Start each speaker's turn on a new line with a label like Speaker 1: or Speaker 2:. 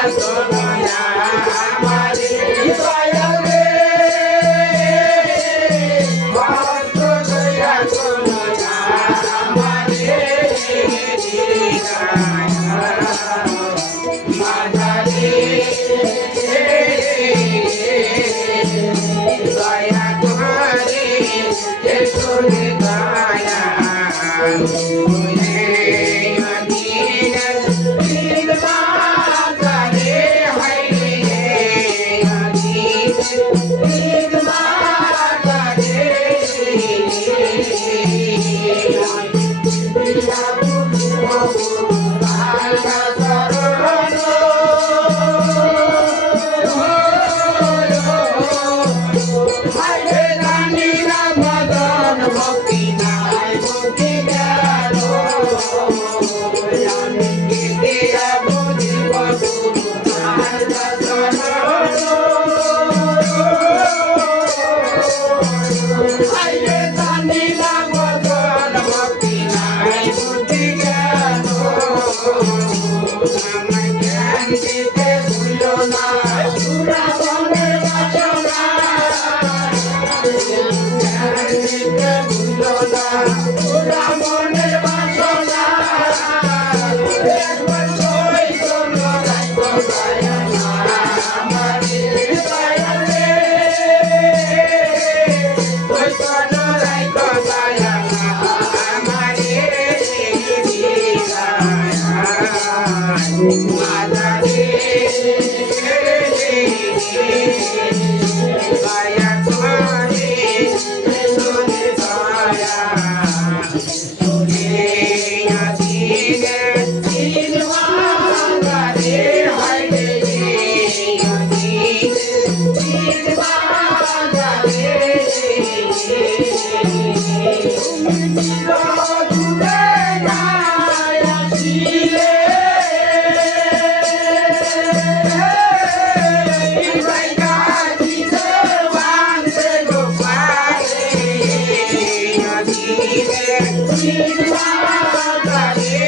Speaker 1: Yes, Thank you. Te